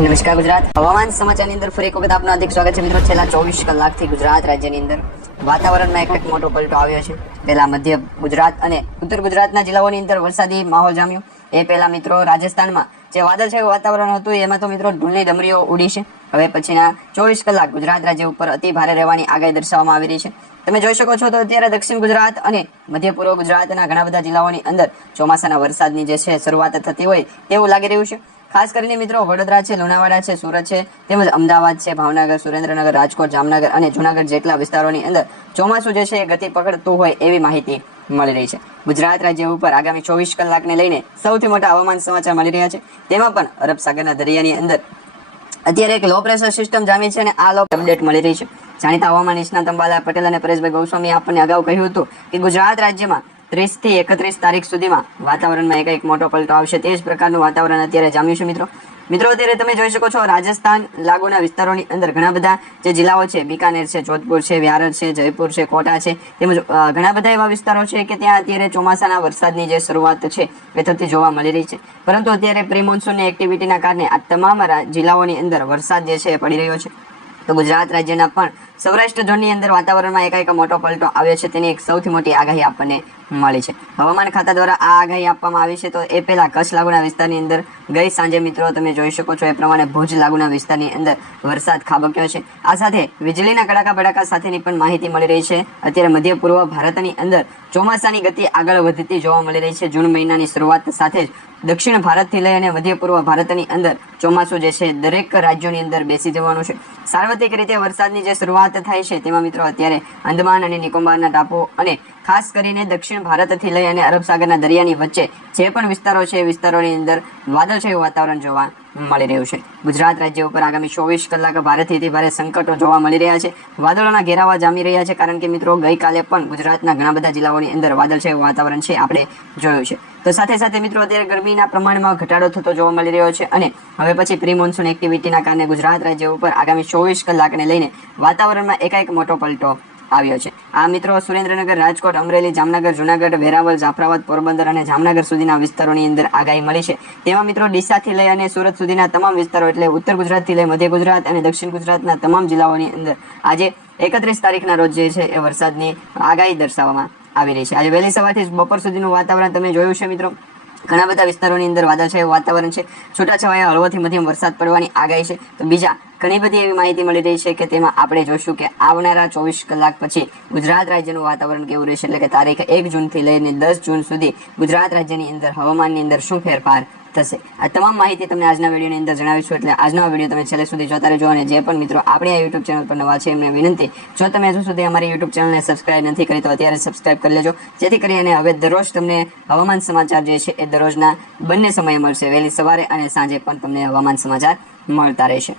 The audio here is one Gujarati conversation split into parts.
નમસ્કાર ગુજરાત હવામાન સમાચારની અંદર ફરી એક વખત આપનું હાર્દિક સ્વાગત છે મિત્રો। છેલ્લા 24 કલાકથી ગુજરાત રાજ્યની અંદર વાતાવરણમાં એક મોટો પલટો આવ્યો છે। પહેલા મધ્ય ગુજરાત અને ઉત્તર ગુજરાતના જિલ્લાઓની અંદર વરસાદી માહોલ જામ્યો। એ પહેલા મિત્રો રાજસ્થાનમાં જે વાદળછાયું વાતાવરણ હતું એમાં તો મિત્રો ધૂળની ડમરીઓ ઉડી છે। હવે પછીના 24 કલાક ગુજરાત રાજ્ય ઉપર અતિ ભારે રહેવાની આગાહી દર્શાવવામાં આવી રહી છે। તમે જોઈ શકો છો તો અત્યારે દક્ષિણ ગુજરાત અને મધ્ય પૂર્વ ગુજરાતના ઘણા બધા જિલ્લાઓની અંદર ચોમાસાના વરસાદની જે છે શરૂઆત થતી હોય તેવું લાગી રહ્યું છે। ખાસ કરીને મિત્રો વડોદરા છે, લુણાવાડા છે, સુરત છે, તેમજ અમદાવાદ છે, ભાવનગર, સુરેન્દ્રનગર, રાજકોટ, જામનગર અને જૂનાગઢ જેટલા વિસ્તારોની અંદર ચોમાસું જે છે એ ગતિ પકડતું હોય એવી માહિતી મળી રહી છે। ગુજરાત રાજ્ય ઉપર આગામી 24 કલાકને લઈને સૌથી મોટા હવામાન સમાચાર મળી રહ્યા છે। તેમાં પણ અરબ સાગરના દરિયાની અંદર અત્યારે એક લો પ્રેશર સિસ્ટમ જામી છે અને આ લો અપડેટ મળી રહી છે। જાણીતા હવામાન નિષ્ણાત અંબાલાલ પટેલ અને પરેશભાઈ ગોસ્વામી આપણને અગાઉ કહ્યું હતું કે ગુજરાત રાજ્યમાં 30 થી 31 તારીખ સુધીમાં વાતાવરણમાં એક મોટો પલટો આવશે। તે જ પ્રકારનું વાતાવરણ અત્યારે જામ્યું છે મિત્રો અત્યારે તમે જોઈ શકો છો રાજસ્થાન લાગુના વિસ્તારોની અંદર ઘણા બધા જે જિલ્લાઓ છે, બીકાનેર છે, જોધપુર છે, વ્યારડ છે, જયપુર છે, કોટા છે, તેમજ ઘણા બધા એવા વિસ્તારો છે કે ત્યાં અત્યારે ચોમાસાના વરસાદની જે શરૂઆત છે એ થતી જોવા મળી રહી છે। પરંતુ અત્યારે પ્રી મોન્સૂનની એક્ટિવિટીના કારણે આ તમામ જિલ્લાઓની અંદર વરસાદ જે છે એ પડી રહ્યો છે। તો ગુજરાત રાજ્યના પણ સૌરાષ્ટ્ર ઝોનની અંદર વાતાવરણમાં એક મોટો પલટો આવ્યો છે। તેની એક સૌથી મોટી આગાહી આપણને મળી છે। હવામાન ખાતા દ્વારા આ આગાહી આપવામાં આવી છે। તો એ પહેલા કચ્છ લાગુના વિસ્તારની અંદર ગઈ સાંજે મિત્રો તમે જોઈ શકો છો એ પ્રમાણે ભુજ લાગુના વિસ્તારની અંદર વરસાદ ખાબક્યો છે। આ સાથે વીજળીના કડાકા ભડાકા સાથેની પણ માહિતી મળી રહી છે। અત્યારે મધ્ય પૂર્વ ભારતની અંદર ચોમાસાની ગતિ આગળ વધતી જોવા મળી રહી છે। જૂન મહિનાની શરૂઆત સાથે જ દક્ષિણ ભારતથી લઈ અને મધ્ય પૂર્વ ભારતની અંદર ચોમાસું જે છે દરેક રાજ્યોની અંદર બેસી જવાનું છે। સાર્વત્રિક રીતે વરસાદની જે શરૂઆત થાય છે તેમાં મિત્રો અત્યારે અંદમાન અને નિકોબારના ટાપુઓ અને ખાસ કરીને દક્ષિણ ભારતથી લઈ અને અરબ સાગરના દરિયાની વચ્ચે જે પણ વિસ્તારો છે એ વિસ્તારોની અંદર વાદળછાયું વાતાવરણ જોવા મળી રહ્યું છે। ગુજરાત રાજ્ય ઉપર આગામી 24 કલાક ભારેથી અતિ ભારે સંકટો જોવા મળી રહ્યા છે। વાદળોના ઘેરાવા જામી રહ્યા છે કારણ કે મિત્રો ગઈકાલે પણ ગુજરાતના ઘણા બધા જિલ્લાઓની અંદર વાદળછાયું વાતાવરણ છે આપણે જોયું છે। તો સાથે સાથે મિત્રો અત્યારે ગરમીના પ્રમાણમાં ઘટાડો થતો જોવા મળી રહ્યો છે અને હવે પછી પ્રી મોન્સૂન એક્ટિવિટીના કારણે ગુજરાત રાજ્ય ઉપર આગામી 24 કલાકને લઈને વાતાવરણમાં એક મોટો પલટો આવ્યો છે। આ મિત્રો સુરેન્દ્રનગર, રાજકોટ, અમરેલી, જામનગર, જૂનાગઢ, વેરાવળ, જાફરાબાદ, પોરબંદર અને જામનગર સુધીના વિસ્તારોની અંદર આગાહી મળી છે। તેમાં મિત્રો ડીસાથી લઈ અને સુરત સુધીના તમામ વિસ્તારો એટલે ઉત્તર ગુજરાતથી લઈ મધ્ય ગુજરાત અને દક્ષિણ ગુજરાતના તમામ જિલ્લાઓની અંદર આજે 31 તારીખના રોજ જે છે એ વરસાદની આગાહી દર્શાવવામાં આવી રહી છે। આજે વહેલી સવારથી બપોર સુધીનું વાતાવરણ તમે જોયું છે મિત્રો ઘણા બધા વિસ્તારોની અંદર વાદળછાયું વાતાવરણ છે। છૂટાછવાયા હળવોથી મધ્યમ વરસાદ પડવાની આગાહી છે। તો બીજા ઘણી બધી એવી માહિતી મળી રહી છે કે તેમાં આપણે જોઈશું કે આવનારા 24 કલાક પછી ગુજરાત રાજ્યનું વાતાવરણ કેવું રહેશે, એટલે કે તારીખ 1 જૂનથી લઈને 10 જૂન સુધી ગુજરાત રાજ્યની અંદર હવામાનની અંદર શું ફેરફાર થશે। આ તમામ માહિતી તમને આજના વિડીયોની અંદર જણાવીશું, એટલે આજનો વિડીયો તમે છેલ્લે સુધી જોતા રહેજો। અને જે પણ મિત્રો આપણી આ યુટ્યુબ ચેનલ પર નવા છે એમને વિનંતી, જો તમે હજુ સુધી અમારી યુટ્યુબ ચેનલને સબસ્ક્રાઇબ નથી કરી તો અત્યારે સબસ્ક્રાઇબ કરી લેજો, જેથી કરીને હવે દરરોજ તમને હવામાન સમાચાર જે છે એ દરરોજના બંને સમયે મળશે, વહેલી સવારે અને સાંજે પણ તમને હવામાન સમાચાર મળતા રહેશે।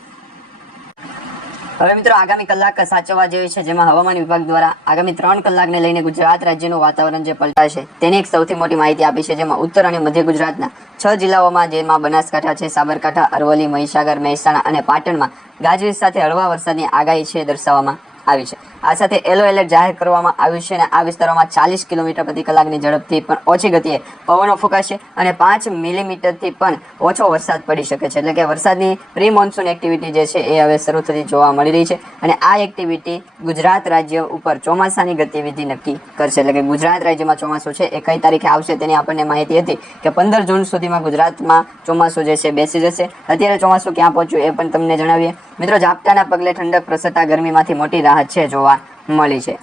હવે મિત્રો આગામી કલાક સાચવવા જેવી છે, જેમાં હવામાન વિભાગ દ્વારા આગામી 3 કલાકને લઈને ગુજરાત રાજ્યનું વાતાવરણ જે પલટાશે તેની એક સૌથી મોટી માહિતી આપી છે। જેમાં ઉત્તર અને મધ્ય ગુજરાતના 6 જિલ્લાઓમાં, જેમાં બનાસકાંઠા છે, સાબરકાંઠા, અરવલ્લી, મહીસાગર, મહેસાણા અને પાટણમાં ગાજવીજ સાથે હળવા વરસાદની આગાહી છે દર્શાવવામાં આવી છે। આ સાથે યલો એલર્ટ જાહેર કરવામાં આવ્યું છે અને આ વિસ્તારોમાં 40 કિલોમીટર પ્રતિ કલાકની ઝડપથી પણ ઓછી ગતિએ પવનો ફૂંકાશે અને 5 મિલીમીટરથી પણ ઓછો વરસાદ પડી શકે છે। એટલે કે વરસાદની પ્રી મોન્સૂન એક્ટિવિટી જે છે એ હવે શરૂ થતી જોવા મળી રહી છે અને આ એક્ટિવિટી ગુજરાત રાજ્ય ઉપર ચોમાસાની ગતિવિધિ નક્કી કરશે। એટલે કે ગુજરાત રાજ્યમાં ચોમાસું છે એ કઈ તારીખે આવશે તેની આપણને માહિતી હતી કે 15 જૂન સુધીમાં ગુજરાતમાં ચોમાસું જે છે બેસી જશે। અત્યારે ચોમાસું ક્યાં પહોંચ્યું એ પણ તમને જણાવીએ મિત્રો। ઝાપટાના પગલે ઠંડક પ્રસરતા ગરમીમાંથી મોટી રાહત છે જોવા મળી છે।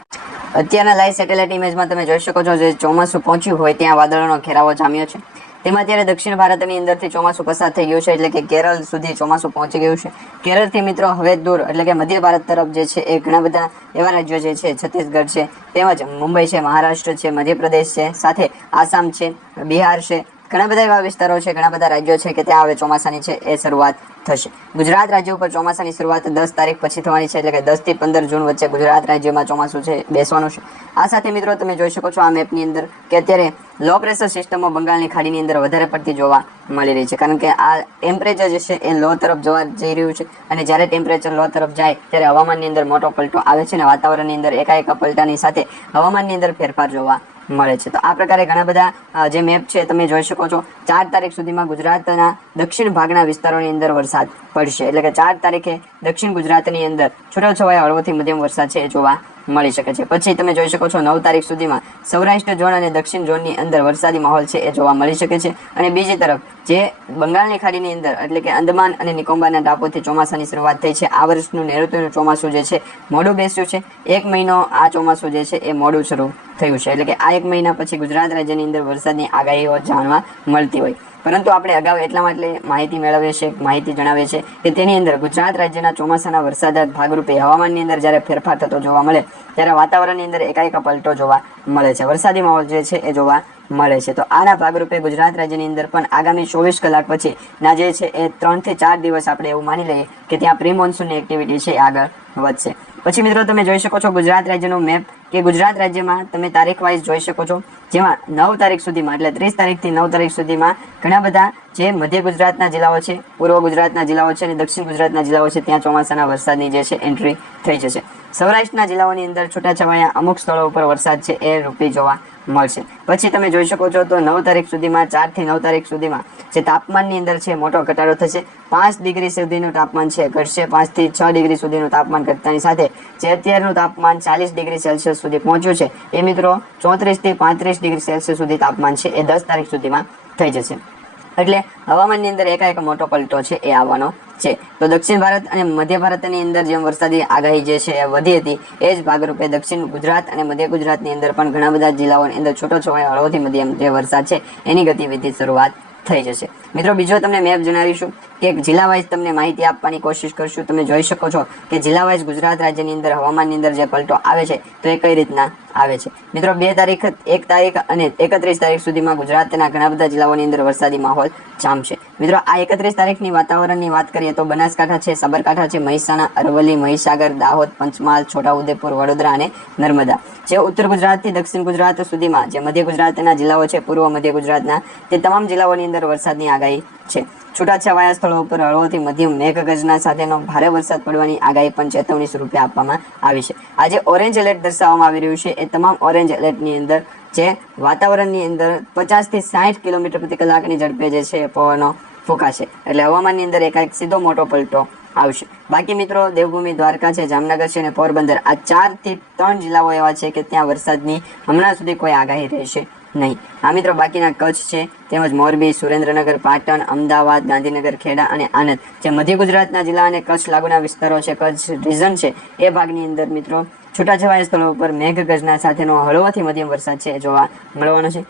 અત્યારના લાઈવ સેટેલાઇટ ઇમેજમાં તમે જોઈ શકો છો જે ચોમાસું પહોંચ્યું હોય ત્યાં વાદળોનો ઘેરાવો જામ્યો છે। તેમાં અત્યારે દક્ષિણ ભારતની અંદરથી ચોમાસું પસાર થઈ ગયું છે, એટલે કે કેરળ સુધી ચોમાસું પહોંચી ગયું છે। કેરળથી મિત્રો હવે દૂર એટલે કે મધ્ય ભારત તરફ જે છે એ ઘણા બધા એવા રાજ્યો જે છે, છત્તીસગઢ છે, તેમજ મુંબઈ છે, મહારાષ્ટ્ર છે, મધ્યપ્રદેશ છે, સાથે આસામ છે, બિહાર છે, ઘણા બધા એવા વિસ્તારો છે, ઘણા બધા રાજ્યો છે કે ત્યાં હવે ચોમાસાની છે એ શરૂઆત થશે। ગુજરાત રાજ્ય ઉપર ચોમાસાની શરૂઆત 10 તારીખ પછી થવાની છે, એટલે કે 10 થી 15 જૂન વચ્ચે ગુજરાત રાજ્યમાં ચોમાસું છે બેસવાનું છે। આ સાથે મિત્રો તમે જોઈ શકો છો આ મેપની અંદર કે અત્યારે લો પ્રેશર સિસ્ટમો બંગાળની ખાડીની અંદર વધારે પડતી જોવા મળી રહી છે, કારણ કે આ ટેમ્પરેચર જે છે એ લો તરફ જવા જઈ રહ્યું છે અને જ્યારે ટેમ્પરેચર લો તરફ જાય ત્યારે હવામાનની અંદર મોટો પલટો આવે છે અને વાતાવરણની અંદર એકાએક પલટાની સાથે હવામાનની અંદર ફેરફાર જોવા મળે છે. તો આ પ્રકારે ઘણા બધા જે મેપ છે તમે જોઈ શકો છો. 4 તારીખ સુધીમાં ગુજરાતના દક્ષિણ ભાગના વિસ્તારોની અંદર વરસાદ પડશે. એટલે કે 4 તારીખે દક્ષિણ ગુજરાતની અંદર છૂટાછવાયા હળવોથી મધ્યમ વરસાદ છે એ જોવા મળી શકે છે. પછી તમે જોઈ શકો છો 9 તારીખ સુધીમાં સૌરાષ્ટ્ર ઝોન અને દક્ષિણ ઝોનની અંદર વરસાદી માહોલ છે એ જોવા મળી શકે છે. અને બીજી તરફ જે બંગાળની ખાડીની અંદર એટલે કે અંદમાન અને નિકોબારના ટાપુથી ચોમાસાની શરૂઆત થઈ છે. આ વર્ષનું નૈઋત્યનું ચોમાસું જે છે મોડું બેસ્યું છે. 1 મહિનો આ ચોમાસું જે છે એ મોડું શરૂ થયું છે. એટલે કે આ 1 મહિના પછી ગુજરાત રાજ્યની અંદર વરસાદની આગાહીઓ જાણવા મળતી હોય, પરંતુ આપણે અગાઉ એટલા માટે માહિતી મેળવીએ છીએ, માહિતી જણાવીએ છીએ કે તેની અંદર ગુજરાત રાજ્યના ચોમાસાના વરસાદના ભાગરૂપે હવામાનની અંદર જ્યારે ફેરફાર થતો જોવા મળે ત્યારે વાતાવરણની અંદર એકાએક પલટો જોવા મળે છે, વરસાદી માહોલ જે છે એ જોવા મળે છે. તો આના ભાગરૂપે ગુજરાત રાજ્યની અંદર પણ આગામી 24 કલાક પછી ના જે છે એ 3 થી 4 દિવસ આપણે એવું માની લઈએ કે ત્યાં પ્રી મોન્સૂનની એક્ટિવિટી છે એ આગળ વધશે. પછી મિત્રો તમે જોઈ શકો છો ગુજરાત રાજ્યનો મેપ કે ગુજરાત રાજ્યમાં તમે તારીખ વાઇઝ જોઈ શકો છો, જેમાં 9 તારીખ સુધીમાં એટલે 30 તારીખથી 9 તારીખ સુધીમાં ઘણા બધા જે મધ્ય ગુજરાતના જિલ્લાઓ છે, પૂર્વ ગુજરાતના જિલ્લાઓ છે અને દક્ષિણ ગુજરાતના જિલ્લાઓ છે ત્યાં ચોમાસાના વરસાદની જે છે એન્ટ્રી થઈ જશે. સૌરાષ્ટ્રના જિલ્લાઓની અંદર છૂટાછવાયા અમુક સ્થળો ઉપર વરસાદ છે એ રૂપી જોવા મળશે. પછી તમે જોઈ શકો છો તો 9 તારીખ સુધીમાં 4 થી 9 તારીખ સુધીમાં જે તાપમાનની અંદર છે મોટો ઘટાડો થશે. 5 ડિગ્રી સુધીનું તાપમાન છે ઘટશે. 5 થી 6 ડિગ્રી સુધીનું તાપમાન ઘટતાની સાથે જે અત્યારનું તાપમાન 40 ડિગ્રી સેલ્સિયસ સુધી પહોંચ્યું છે એ મિત્રો 34 થી 35 ડિગ્રી સેલ્સિયસ સુધી તાપમાન છે એ 10 તારીખ સુધીમાં થઈ જશે. એટલે હવામાનની અંદર એકાએક મોટો પલટો છે એ આવવાનો છે. તો દક્ષિણ ભારત અને મધ્ય ભારતની અંદર જેમ વરસાદી આગાહી જે છે એ વધી હતી એ જ ભાગરૂપે દક્ષિણ ગુજરાત અને મધ્ય ગુજરાતની અંદર પણ ઘણા બધા જિલ્લાઓની અંદર છૂટોછવાયો હળવોથી મધ્યમ જે વરસાદ છે એની ગતિવિધિ શરૂઆત થઈ જશે. મિત્રો બીજો તમને મેપ જણાવીશું કે જિલ્લા વાઇઝ તમને માહિતી આપવાની કોશિશ કરશું. તમે જોઈ શકો છો કે જિલ્લા વાઇઝ ગુજરાત રાજ્યની અંદર હવામાનની અંદર જે પલટો આવે છે તો એ કઈ રીતના આવે છે. મિત્રો 2 તારીખ 1 તારીખ અને 31 તારીખ સુધીમાં ગુજરાતના ઘણા બધા જિલ્લાઓની અંદર વરસાદી માહોલ જામશે. મિત્રો આ 31 તારીખની વાતાવરણની વાત કરીએ તો બનાસકાંઠા છે, સાબરકાંઠા છે, મહેસાણા, અરવલ્લી, મહીસાગર, દાહોદ, પંચમહાલ, છોટાઉદેપુર, વડોદરા અને નર્મદા જે ઉત્તર ગુજરાતથી દક્ષિણ ગુજરાત સુધીમાં જે મધ્ય ગુજરાતના જિલ્લાઓ છે, પૂર્વ મધ્ય ગુજરાતના તે તમામ જિલ્લાઓની અંદર વરસાદની આગાહી છે. છૂટાછવાયા સ્થળો ઉપર હળવોથી મધ્યમ મેઘગર્જના સાથેનો ભારે વરસાદ પડવાની આગાહી પણ ચેતવણી સ્વરૂપે આપવામાં આવી છે. આજે ઓરેન્જ એલર્ટ દર્શાવવામાં આવી રહ્યું છે એ તમામ ઓરેન્જ એલર્ટની અંદર જે વાતાવરણની અંદર 50 થી 60 કિલોમીટર પ્રતિ કલાકની ઝડપે જે છે પવનો ફૂંકાશે. એટલે હવામાનની અંદર એકાએક સીધો મોટો પલટો આવશે. બાકી મિત્રો દેવભૂમિ દ્વારકા છે, જામનગર છે અને પોરબંદર આ 4 થી 3 જિલ્લાઓ એવા છે કે ત્યાં વરસાદની હમણાં સુધી કોઈ આગાહી રહેશે નહીં. આ મિત્રો બાકીના કચ્છ છે તેમજ મોરબી, સુરેન્દ્રનગર, પાટણ, અમદાવાદ, ગાંધીનગર, ખેડા અને આણંદ જે મધ્ય ગુજરાતના જિલ્લા અને કચ્છ લાગુના વિસ્તારો છે, કચ્છ રીજન છે એ ભાગની અંદર મિત્રો છૂટાછવાયા સ્થળો ઉપર મેઘગર્જના સાથેનો હળવાથી મધ્યમ વરસાદ છે જોવા મળવાનો છે.